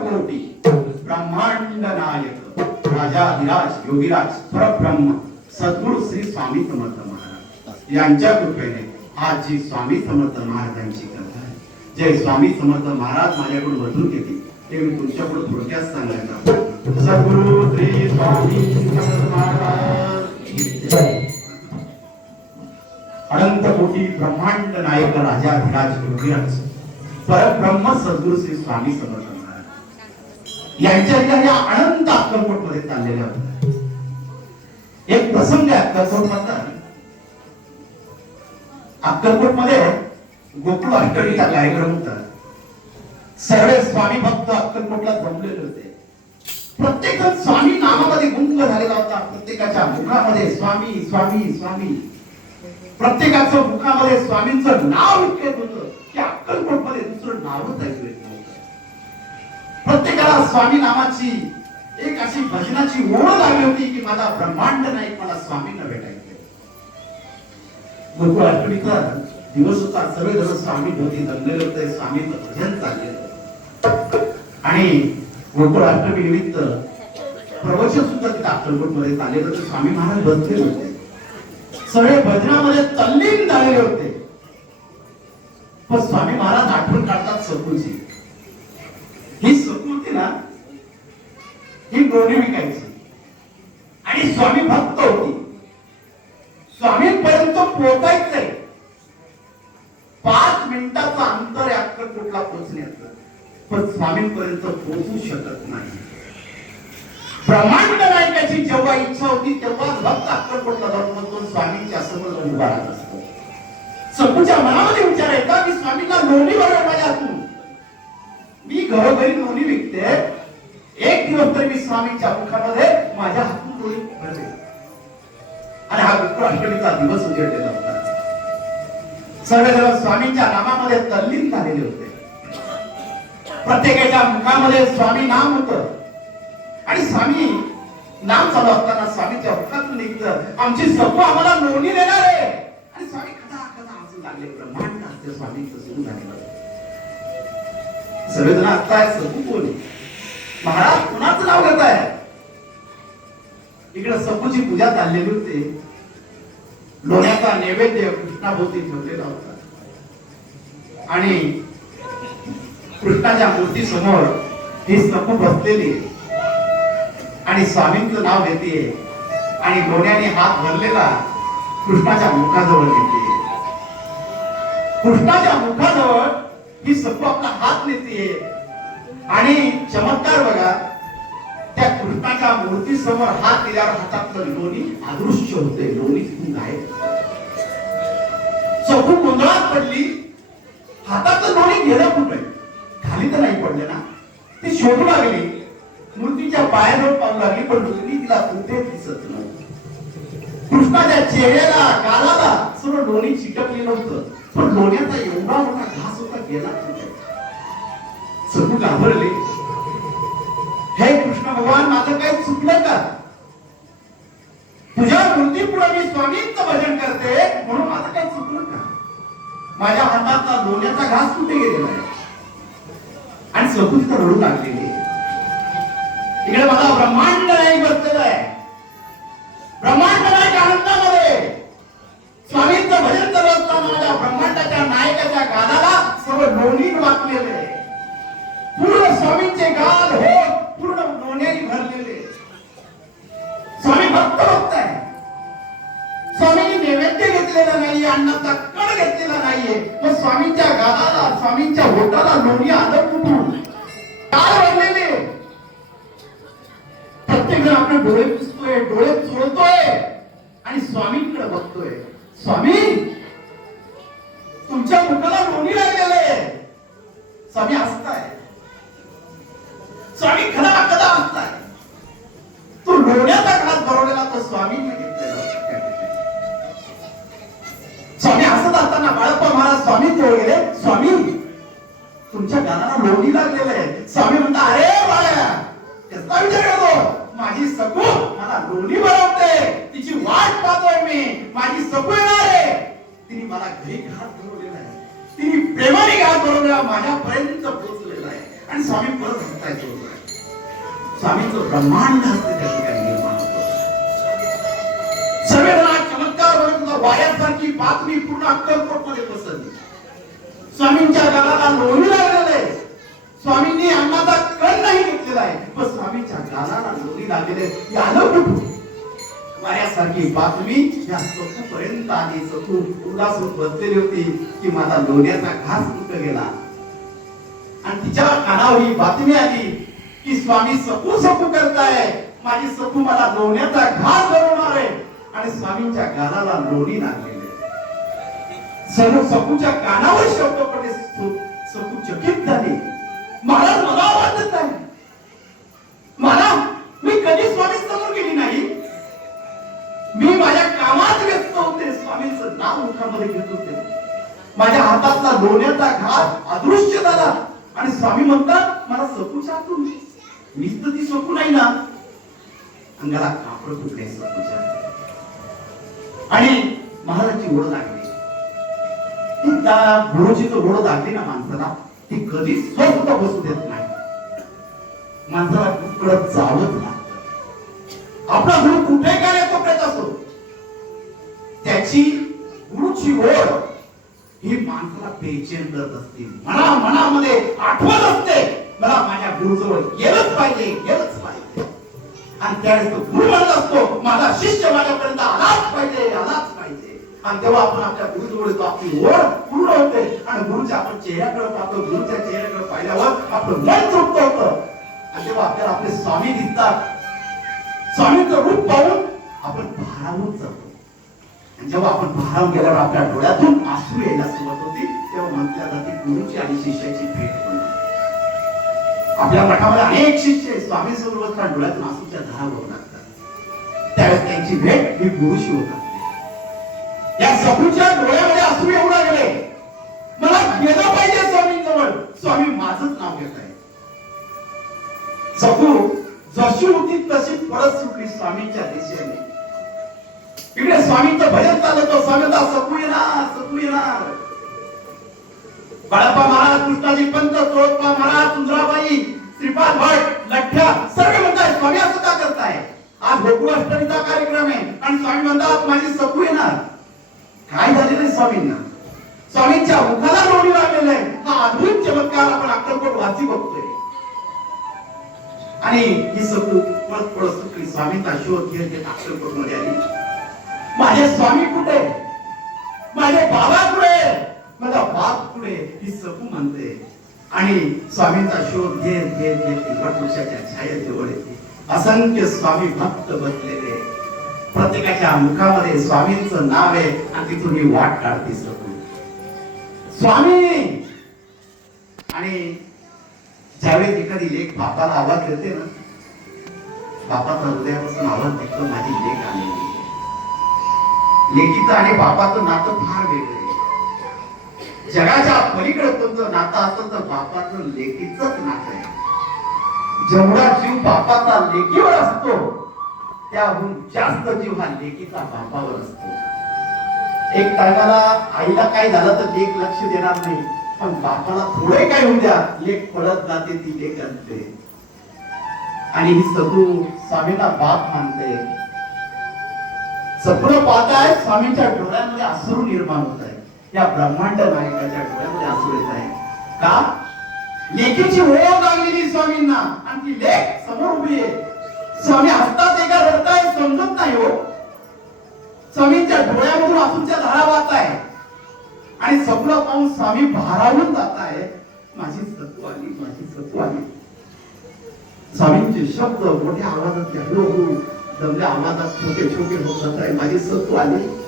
कोटी ब्रह्मांड नायक राजाधिराज योगीराज परब्रह्म सद्गुरु श्री स्वामी समर्थ महाराज यांच्या कृपेने आज जी स्वामी समर्थ महाराजांची कथा आहे जे स्वामी समर्थ महाराज माझ्याकडून ते मी तुमच्याकडून थोडक्यात सांगायचा सद्गुरु श्री स्वामी समर्थ महाराज अनंत कोटी ब्रह्मांड नायक राजा विराज योगीराज परब्रह्म सद्गुरु श्री स्वामी समर्थ यांच्या या अनंत अक्कलकोटमध्ये चाललेल्या होत्या. एक प्रसंग आहे अक्कलकोट मधला अक्कलकोटमध्ये गोकुळ अष्टमीचा कार्यक्रम होता. सर्व स्वामी भक्त अक्कलकोटला जमलेले होते. प्रत्येक स्वामी नामामध्ये गुंग झालेला होता. प्रत्येकाच्या मुखामध्ये स्वामी स्वामी स्वामी. प्रत्येकाचं मुखामध्ये स्वामींचं नाव इतकं येत होतं. की अक्कलकोटमध्ये दुसरं नावच ऐकू प्रत्येकाला स्वामी नामाची एक अशी भजनाची ओढ लागली होती की माझा ब्रह्मांड नाही मला स्वामींना भेटायचं गुरुकुळ अष्टमीचा दिवस होता सर्वजण स्वामी भोवती जमलेले होते स्वामीचं भजन चाललेलं. आणि गोकुळ अष्टमी निमित्त प्रवचन सुद्धा तिथे अक्कलकोटमध्ये चाललेलं होतं. स्वामी महाराज बसलेले होते. सगळे भजनामध्ये तल्लीन झालेले होते. पण स्वामी महाराज आठवण काढतात सकूची ही सुकृतीला ना ही लोणी विकायची. आणि स्वामी भक्त होती. स्वामींपर्यंत पोचायचंय पाच मिनिटाचं अंतर आहे अक्कलकोटला पोहोचण्याचं. पण स्वामींपर्यंत पोहोचू शकत नाही. ब्रह्मांड नायकाची जेव्हा इच्छा होती तेव्हाच भक्त अक्कलकोटला जाऊन म्हणतो स्वामींच्या समोर उभा राहत असतो. सकूच्या मनामध्ये विचार येतात की स्वामींना लोणी बरोबर माझ्या हातून. मी घरोघरी लोणी विकते. एक दिवस तरी मी स्वामींच्या मुखामध्ये माझ्या हातून लोणी भरले आणि हा विक्र दिवस उजेडलेला होता. सर्वजण स्वामींच्या नामामध्ये तल्लीन झालेले होते. प्रत्येकाच्या मुखामध्ये स्वामी नाम होतं. आणि स्वामी नाम चालू असताना स्वामीच्या मुखातून निघतं. आमची सप आम्हाला लोणी देणार. आहे आणि स्वामी कदा कदा हसू लागले. ब्रह्मांड असते स्वामींचं सुरू झालेलं सगळेजण आता सखू कोण महाराज कुणाचं नाव घेत आहे इकडे सखूची पूजा चाललेली होती. लोण्याचा नैवेद्य कृष्णाभोवती ठेवलेला होता. आणि कृष्णाच्या मूर्ती समोर ही सपू बसलेली आणि स्वामींचं नाव घेते आणि लोण्याने हात भरलेला कृष्णाच्या मुखाजवळ घेते कृष्णाच्या मुखाजवळ ही सखू आपला हात नेते आणि चमत्कार बघा त्या कृष्णाच्या मूर्ती समोर हात दिल्यावर हातातलं लोणी अदृश्य होते लोणी तिथून गायब चौकू गोंधळात पडली हातातलं लोणी गेलं कुठे? खाली तर नाही पडले ना. ती शोधू लागली मूर्तीच्या पायाजवळ पाहू लागली पण लोणी तिला कुठे दिसत नव्हतं कृष्णाच्या चेहऱ्याला गालाला सर्व लोणी चिटकलेलं होतं. पण लोण्याचा एवढा मोठा घास होता गेला. सर्व घाबरले. हे कृष्ण भगवान माझं काही चुकलं का? तुझ्या मूर्ती पुढे मी स्वामींचं भजन करते म्हणून माझं काही चुकलं का? माझ्या हातातला लोण्याचा घास कुठे गेलेला आहे? आणि सगू तिथं रडू लागलेली इकडे मला ब्रह्मांड नाही बसलेलं आहे. ब्रह्मांड नाही आनंदामध्ये स्वामींचं भजन करत असताना माझ्या ब्रह्मांडाच्या नायकाच्या गालाला सर्व लोणी वाचलेले पूर्ण स्वामींचे गाल हो पूर्ण लोण्याने भरलेले. स्वामी भक्त भक्त आहे. स्वामींनी नैवेद्य घेतलेला नाहीये अन्नाचा कण घेतलेला नाहीये. मग स्वामींच्या गालाला स्वामींच्या होटाला लोणी आलं कुठून? काय भरलेले. प्रत्येक जण आपले डोळे पुसतोय डोळे चोळतोय आणि स्वामींकडे बघतोय. स्वामी तुमच्या मुखाला लोणी लागलेलं आहे. स्वामी हसताय स्वामींचं ब्रह्मांड हस्ते त्या ठिकाणी निर्माण होतं सगळेजण चमत्कार बघितला वाऱ्यासारखी बातमी पूर्ण अक्कलकोटमध्ये पसरली स्वामींच्या गालाला लोणी लागलेलं. आहे स्वामींनी अन्नाचा कण नाही घेतलेला आहे. पण स्वामींच्या गालाला लोणी लागलेले. हे कुठून? वाऱ्यासारखी बातमी या सखू पर्यंत आली. सखू उदासून बसलेली होती की माझा लोण्याचा घास कुठं गेला. आणि तिच्या कानावर ही बातमी आली. की स्वामी सकू सकू करताय. माझी सकू मला लोण्याचा घास बनवणार आहे. आणि स्वामींच्या गालाला लोणी लागलेले सर्व सकूच्या कानावर शब्द पडले. सु- सकू चकित झाले. महाराज मला वाटत नाही. मला मी कधी स्वामी समोर गेली नाही. मी माझ्या कामात व्यस्त होते. स्वामींचं नाव मुखामध्ये घेत होते. माझ्या हातातला लोण्याचा घास अदृश्य झाला. आणि स्वामी म्हणतात मला सकूच्या हातून मीच तर ती स्वप्न आहे ना. अंगाला कापड फुटले स्वप्नच्या आणि महाराजची ओढ लागली. ती त्या गुरुची ओढ लागली ना माणसाला ती कधी स्वस्त बसू देत नाही. माणसाला कुठकडं जावंच लागतं. आपला गुरु कुठे काय येतो प्रयत्न असो. त्याची गुरुची ओढ ही माणसाला बेचैन करत असते. मना मनामध्ये आठवत असते. मला माझ्या गुरुजवळ गेलंच पाहिजे गेलंच पाहिजे. आणि त्यावेळेस तो गुरु म्हणत असतो माझा शिष्य माझ्यापर्यंत आलाच पाहिजे आलाच पाहिजे. आणि तेव्हा आपण आपल्या गुरुजवळ येतो आपली ओढ पूर्ण होते. आणि गुरुच्या आपण चेहऱ्याकडे पाहतो गुरुच्या चेहऱ्याकडे पाहिल्यावर आपलं मन तृप्त होतं. आणि तेव्हा आपल्याला आपले स्वामी दिसतात. स्वामीचं रूप पाहून आपण भारावून जातो. आणि जेव्हा आपण भारावून गेल्यावर आपल्या डोळ्यातून आसू यायला सुरुवात होती तेव्हा म्हटल्या जाते गुरुची आणि शिष्याची भेट आपल्या मठामध्ये अनेक शिष्य स्वामी समोर डोळ्यात मासूच्या धारा होऊ लागतात. त्यावेळेस त्यांची भेट ही गुरुशी होत या सबूच्या डोळ्यामध्ये असू येऊ लागले. मला गेलं पाहिजे स्वामींजवळ. स्वामी माझंच नाव घेत आहे सकू जशी होती तशी परत सुटली स्वामींच्या दिशेने. इकडे स्वामींचं भजन चालत होतं. स्वामी म्हणतात, सकू येणार सकू येणार. बाळप्पा महाराज कृष्णाजी पंत चोळप्पा महाराज सुंदराबाई श्रीपाद भट लठ्ठ्या सर्व म्हणताय स्वामी असं का करताय? आज गोकुळ अष्टमीचा कार्यक्रम आहे आणि स्वामी म्हणतात माझी सकू येणार. काय झाले नाही स्वामींना? स्वामींच्या मुखाला लोणी लागलेलं आहे. हा अद्भुत चमत्कार आपण अक्कलकोट वाची बघतोय. आणि ही सकू परत परत सुटली स्वामींचा शोध घेत घेत अक्कलकोटमध्ये आली. माझे स्वामी कुठे? माझे बाबा कुठे? मला बाप पुढे ही सपू म्हणते. आणि स्वामींचा शोध घेत घेत घेत ती वटवृक्षाच्या छायेजवळ येते. असंख्य स्वामी भक्त बसलेले. प्रत्येकाच्या मुखामध्ये स्वामींचं नाव आहे आणि तिथून ही वाट काढते सपू. स्वामी! आणि ज्यावेळेस एखादी लेख बापाला आवाज देते ना बापाचा हृदयापासून आवाज देतो माझी लेख आलेली लेखीचं आणि बापाचं नातं फार वेगळं आहे. जगाच्या पलीकडे तुमचं नातं असतं तर बापाचं लेकीच नातं आहे. जेवढा जीव बापाचा लेकीवर असतो त्याहून जास्त जीव हा लेकीचा बापावर असतो. एक टायमाला आईला काय झालं तर लेख लक्ष देणार नाही पण बापाला थोडे काय होऊ द्या लेख पडत जाते ती लेख असते. आणि ही सदू स्वामीला बाप मानते. सगळं पाहताय स्वामींच्या डोळ्यामध्ये अश्रू निर्माण होत आहे या ब्रह्मांड नायकाच्या डोळ्यामध्ये अश्रू येत आहे का? लेखीची ओळख लागलेली स्वामींना. आणि ती लेख समोर उभी आहे. स्वामी हसतात एका रडताय समजत नाही हो. स्वामींच्या डोळ्यामधून असूच्या धारा वाहत आहे. आणि सगळं पाहून स्वामी भारावून जात आहे. माझी सत्व आली माझी सत्व आली. स्वामींचे शब्द मोठ्या आवाजात हळूहळू दमल्या आवाजात छोटे छोटे होत जात आहे. माझी सत्व आली.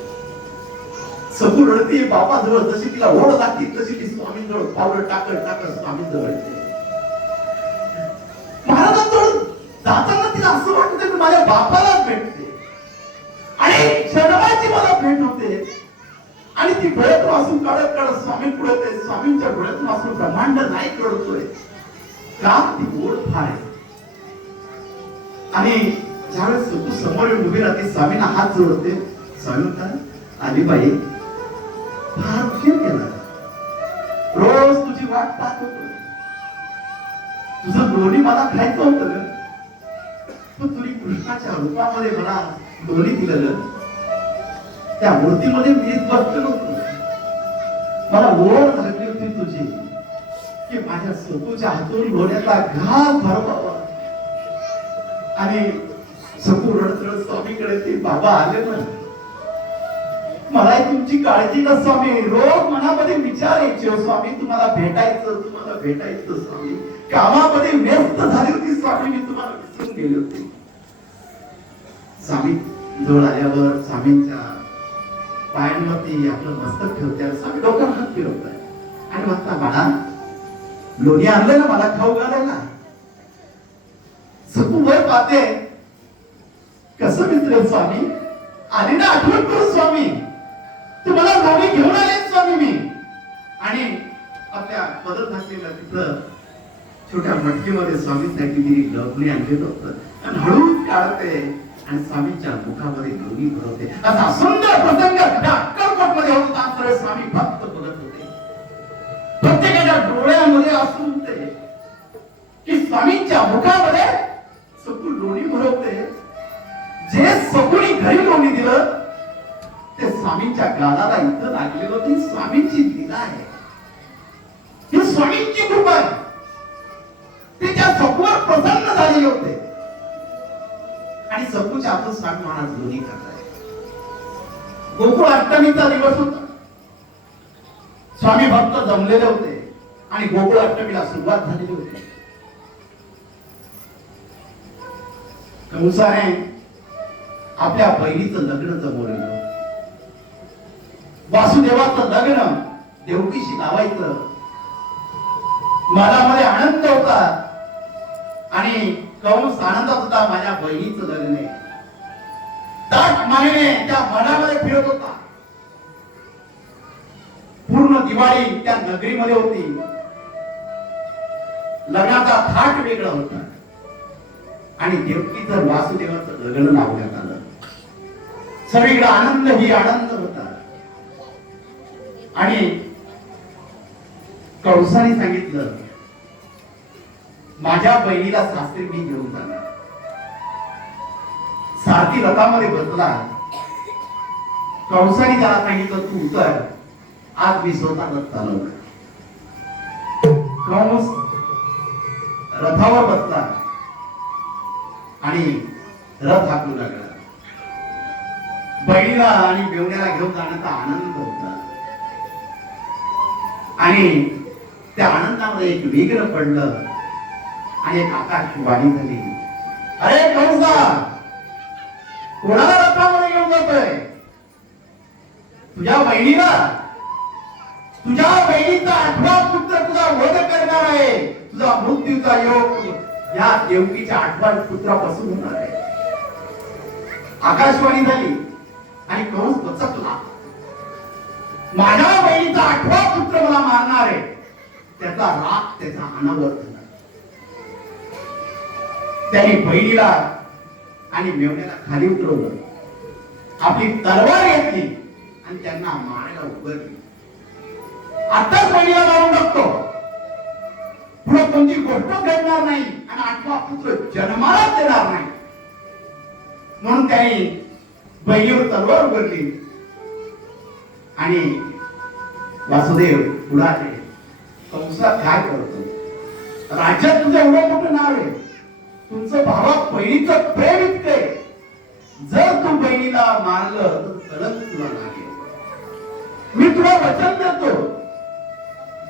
समोर रडते बाबा जवळ जशी तिला ओढ लागते तशी ती स्वामींजवळ पावलं टाकत टाकत स्वामींजवळ येते महाराजांजवळ जाताना तिला असं वाटत की माझ्या बापालाच भेटते. आणि क्षणवाची मला भेट होते. आणि ती डोळ्यातून असून काढत काढत स्वामी पुढे स्वामींच्या डोळ्यातून असून ब्रह्मांड नाही कळतोय का ती ओढ फार आहे आणि ज्यावेळेस तू समोर उभी राहते स्वामींना हात जोडते स्वामी म्हणतात आलीबाई फार उशीर केला. रोज तुझी वाट पाहत होतो. लोणी मला खायचं होतं पण तुम्ही कृष्णाच्या रूपामध्ये मला लोणी दिलं त्या मूर्तीमध्ये मीच बसलेलो होतो. मला ओढ लागली होती तुझी. की माझ्या सपूच्या हातून लोण्याचा घास भरवावा आणि सकू रडत रडत स्वामीकडे ते बाबा आले ना मला तुमची काळजी का स्वामी. रोज मनामध्ये विचार यायचे हो स्वामी तुम्हाला भेटायचं तुम्हाला भेटायचं स्वामी. कामामध्ये व्यस्त झाली होती स्वामी मी तुम्हाला विसरून गेले होते. स्वामी जवळ आल्यावर स्वामींच्या पायांवरती आपलं मस्तक ठेवत्या स्वामी डोक्यावर हात फिरवताय आणि म्हणता बाळा लोणी आणलं ना मला खाऊ घालायला. सकू वय पाहते. कसं मित्र हो स्वामी? आणि ना आठवण करू स्वामी. तुम्हाला लोणी घेऊन आले स्वामी मी. आणि आपल्या पदर घातलेल्या तिथं छोट्या मटकीमध्ये स्वामींसाठी तिने लोणी आणलेलं होतं. आणि हळूच काढते आणि स्वामींच्या मुखामध्ये लोणी भरवते. असा सुंदर प्रसंग अक्कलकोटमध्ये होता तर स्वामी भक्त बघत होते. प्रत्येकाच्या डोळ्यामध्ये असून ते की स्वामींच्या मुखामध्ये सकू लोणी भरवते. जे सकुणी घरी लोणी दिलं स्वामींच्या गालाला इथं लागलेलं ती स्वामींची लीला आहे. ही स्वामींची कृपा आहे. ते त्या सकुवर प्रसन्न झालेले होते. आणि सपूच्या आपण स्वामी महाराज दोन्ही करताय. गोकुळ अष्टमीचा दिवस होता. स्वामी भक्त जमलेले होते आणि गोकुळ अष्टमीला सुरुवात झालेली होती. कंसाने आपल्या बहिणीचं लग्न जमवलेलं वासुदेवाचं लग्न देवकीशी लावायचं. मनामध्ये आनंद होता. आणि कंस आनंदात होता माझ्या बहिणीचं लग्न. आहे दाट मानेने त्या मनामध्ये फिरत होता. पूर्ण दिवाळी त्या नगरीमध्ये होती. लग्नाचा थाट वेगळा होता. आणि देवकीचं वासुदेवाचं लग्न लावण्यात आलं. सगळीकडे आनंद ही आनंद. आणि कंसाने सांगितलं माझ्या बहिणीला सासरी मी घेऊन जाणार. सारथी रथामध्ये बसला. कंसाने त्याला सांगितलं तू उतर. आज मी स्वतः रथ चालवणार. कंस रथावर बसला आणि रथ हाकू लागला. बहिणीला आणि बेवण्याला घेऊन जाण्याचा आनंद होता. आणि त्या आनंदामध्ये एक वेगळं पडलं आणि एक आकाशवाणी झाली. अरे कंसा कोणाला रथामध्ये घेऊन जातोय? तुझ्या बहिणीला तुझ्या बहिणीचा आठवा पुत्र तुझा वध करणार आहे. तुझा मृत्यूचा योग या देवकीच्या आठवा पुत्रापासून होणार आहे. आकाशवाणी झाली आणि कंस बचकला? माझ्या बहिणीचा आठवा पुत्र मला मारणार आहे. त्याचा राग त्याचा अनावर झाला. त्याने बहिणीला आणि मेवण्याला खाली उतरवलं. आपली तलवार घेतली आणि त्यांना मारायला उभारली आताच बहिणीला मारू टाकतो. पुढे कोणती गोष्ट घडणार नाही आणि आठवा पुत्र जन्मालाच देणार नाही. म्हणून त्याने बहिणीवर तलवार उघडली. आणि वासुदेव पुढाचे कंसा काय करतो? राज्यात तुझं एवढं मोठं नाव आहे. तुमचं भावा बहिणीचं प्रेम इतके जर तू बहिणीला मारलं तर तुला लागेल. मी तुला वचन देतो.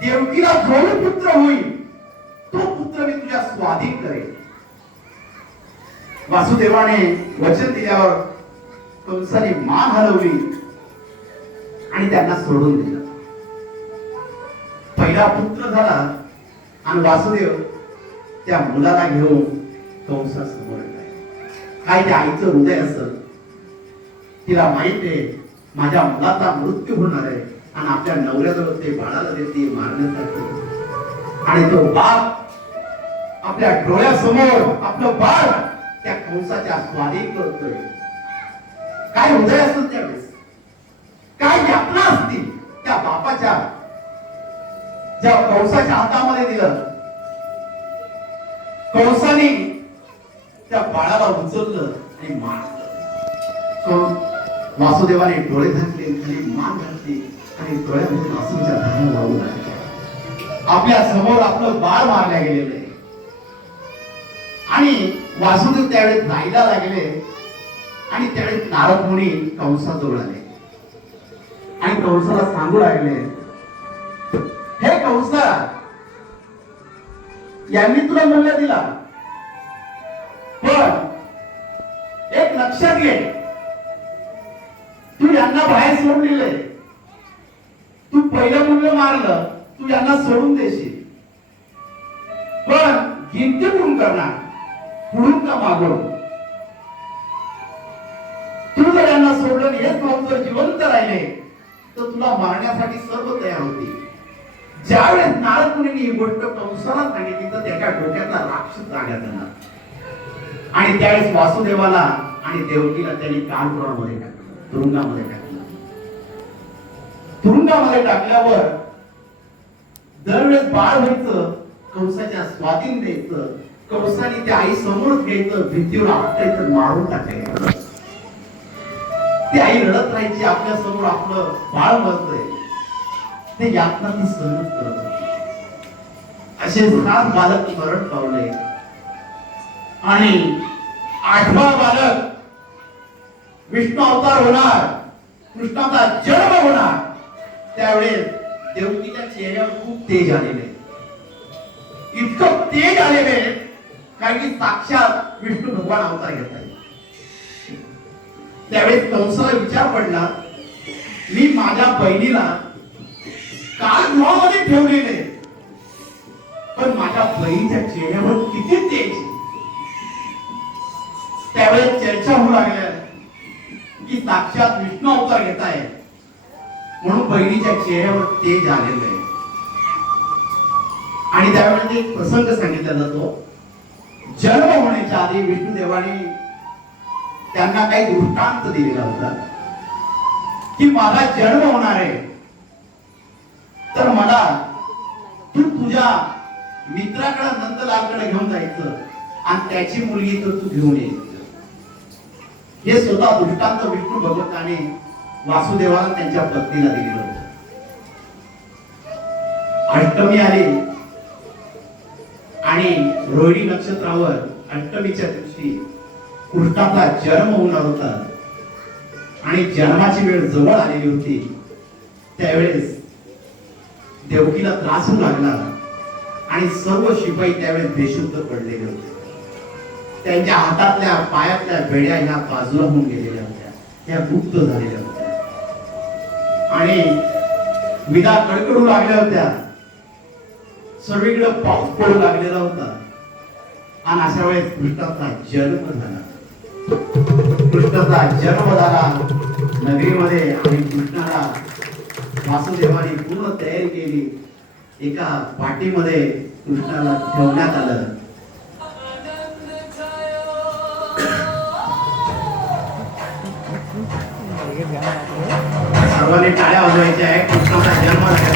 देवकीला जो पुत्र होईल. तो पुत्र मी तुझ्या स्वाधीन करेल. वासुदेवाने वचन दिल्यावर कंसाने मान हलवली. आणि त्यांना सोडून दिलं. पहिला पुत्र झाला आणि वासुदेव त्या मुलाला घेऊन कंसासमोर काय त्या आईचं हृदय असत तिला माहीत आहे माझ्या मुलाचा मृत्यू होणार आहे आणि आपल्या नवऱ्याजवळ ते बाळाला देते मारण्यासाठी. आणि तो बाप आपल्या डोळ्यासमोर आपलं बाळ त्या कंसाच्या स्वाधीन करतोय. काय हृदय असत त्यावेळेस? काय यातना असतील त्या बापाच्या ज्या कंसाच्या हातामध्ये दिलं. कंसाने त्या बाळाला उचललं आणि मारलं. वासुदेवाने डोळे घातले खाली मान घातली आणि डोळ्यामध्ये वासूच्या धारण लावू आपल्यासमोर आपलं बाळ मारल्या गेलेलं आहे. आणि वासुदेव त्यावेळेस जायला लागले आणि त्यावेळेस नारद मुनी कंसाजवळ आले. आणि कंसाला सांगू लागले. हे कंसा यांनी तुला मूल्य दिला. पण एक लक्षात घे. तू यांना बाहेर सोडून दिले. तू पहिलं मूल्य मारलं तू यांना सोडून देशील. पण गिनती कोण करणार? पुढून का मागव तू जर यांना सोडलं हेच भाऊ जर जिवंत राहिले तर तुला मारण्यासाठी सर्व तयार होती. ज्यावेळेस नारद मुनींनी ही गोष्ट कंसाला सांगितली तर त्याच्या डोक्याचा राक्षस जाण्यात आला आणि त्यावेळेस वासुदेवाला आणि देवकीला त्यांनी कानपुरामध्ये टाकलं तुरुंगामध्ये टाकलं. तुरुंगामध्ये टाकल्यावर दरवेळेस बाळ व्हायचं कंसाच्या स्वाधीन द्यायचं कंसाने त्या आई समोर घ्यायचं भिंतीवर आपटायचं मारून टाकायचं. ती आई रडत राहायची आपल्यासमोर आपलं बाळ मरतंय ते यातना ती सहन करत होती. असे सात बालक मरण पावले. आणि आठवा बालक विष्णू अवतार होणार. कृष्णाचा जन्म होणार. त्यावेळेस देवकीच्या चेहऱ्यावर खूप तेज आलेले. इतकं तेज आलेले कारण की साक्षात विष्णू भगवान अवतार घेत आहे त्यावेळेस कंसाला विचार पडला मी माझ्या बहिणीला काल गृहामध्ये ठेवलेले पण माझ्या बहिणीच्या चेहऱ्यावर किती तेज त्यावेळेस चर्चा होऊ लागल्या की साक्षात विष्णू अवतार घेत आहे म्हणून बहिणीच्या चेहऱ्यावर तेज आलेलं आहे. आणि त्यावेळेस एक प्रसंग सांगितला जातो. जन्म होण्याच्या आधी विष्णू देवाने त्यांना काही दृष्टांत दिलेला होता की माझा जन्म होणार आहे. तर मला तू तुझ्या मित्राकडे नंदलालकडे घेऊन जायचं आणि त्याची मुलगी तर तू घेऊन यायचं हे स्वतः दृष्टांत विष्णू भगवताने वासुदेवाला त्यांच्या पत्नीला दिलेलं होतं. अष्टमी आली आणि रोहिणी नक्षत्रावर अष्टमीच्या दिवशी कृष्णाचा जन्म होणार होता. आणि जन्माची वेळ जवळ आलेली होती. त्यावेळेस देवकीला त्रास होऊ लागला. आणि सर्व शिपाई त्यावेळेस बेशुद्ध पडलेले होते. त्यांच्या हातातल्या पायातल्या बेड्या ह्या बाजूला होऊन गेलेल्या होत्या. त्या गुप्त झालेल्या होत्या. आणि विदा कडकडू लागल्या होत्या. सर्वीकडे पाऊस पडू लागलेला होता. आणि अशा वेळेस कृष्णाचा जन्म झाला. कृष्णाचा जन्म झाला नगरीमध्ये आणि कृष्णाला वासुदेवाने पूर्ण तयारी केली. एका पाठीमध्ये कृष्णाला ठेवण्यात आलं. सर्वांनी टाळ्या वाजवायच्या आहे कृष्णाचा जन्म झाला.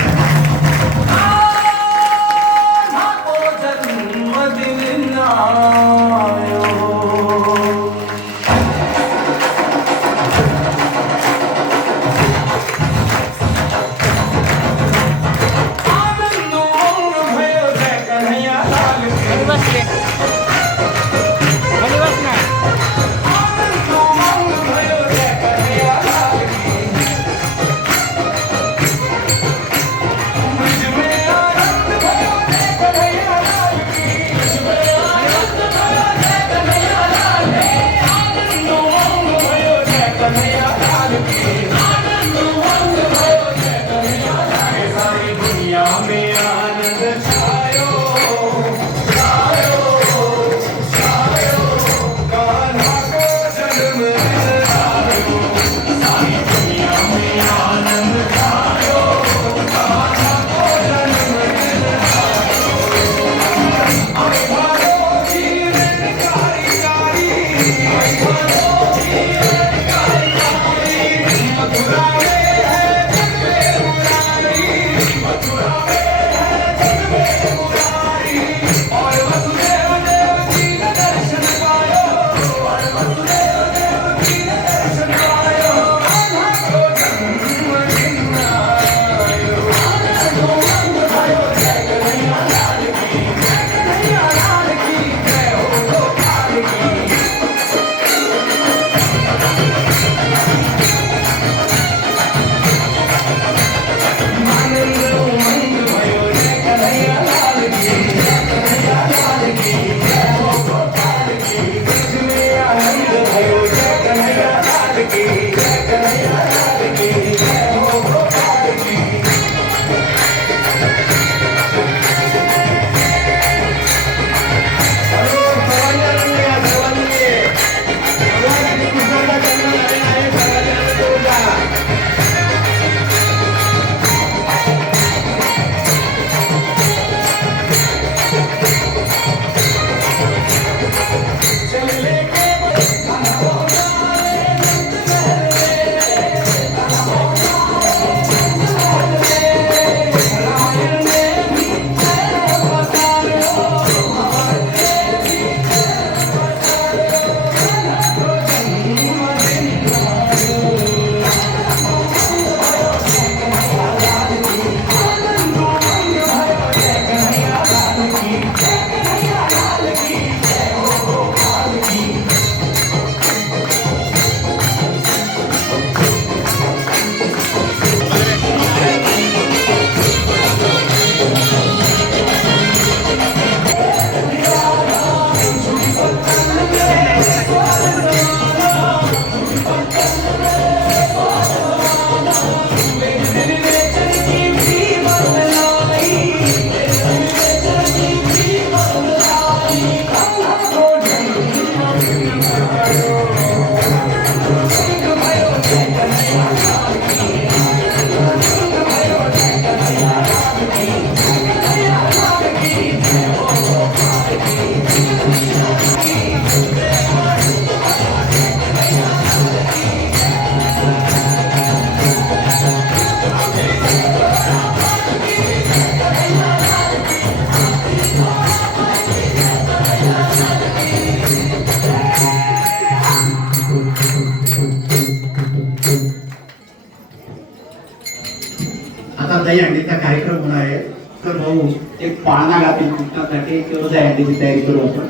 तयारी त्याची तयारी करू आपण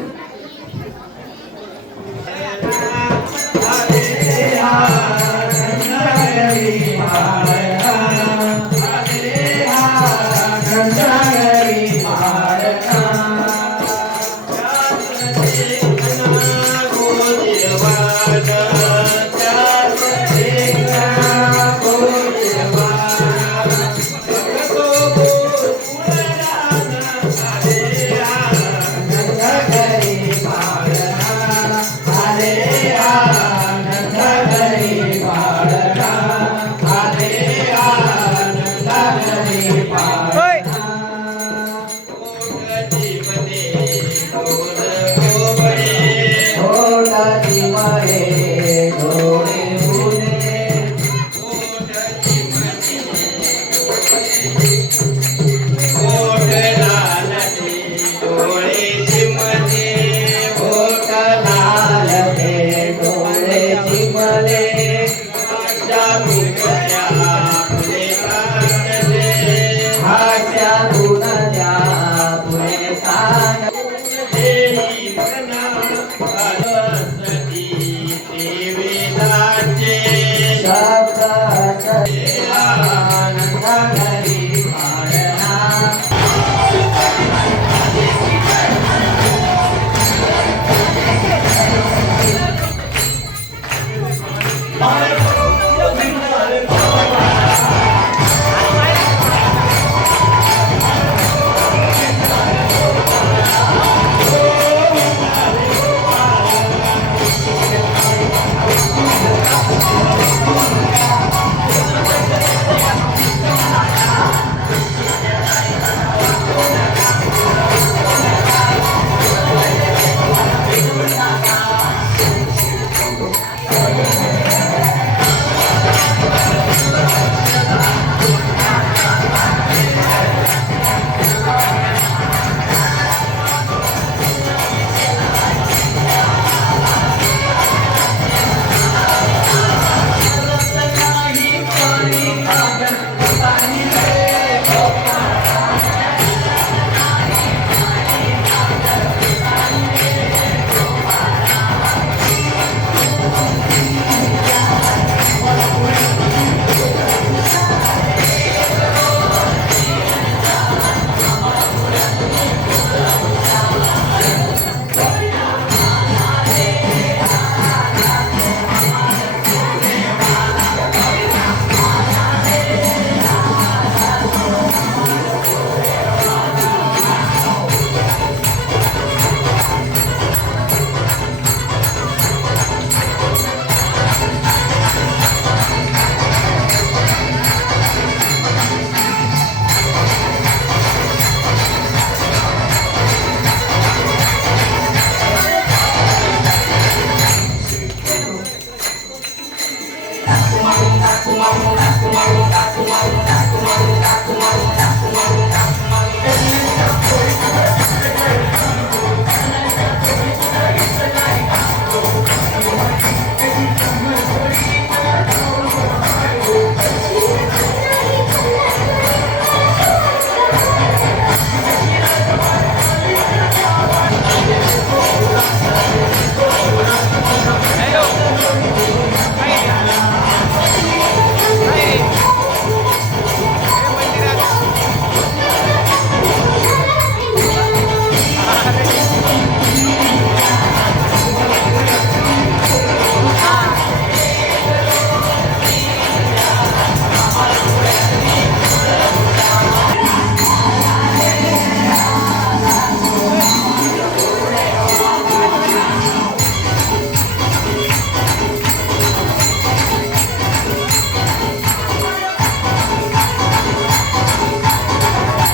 Yeah.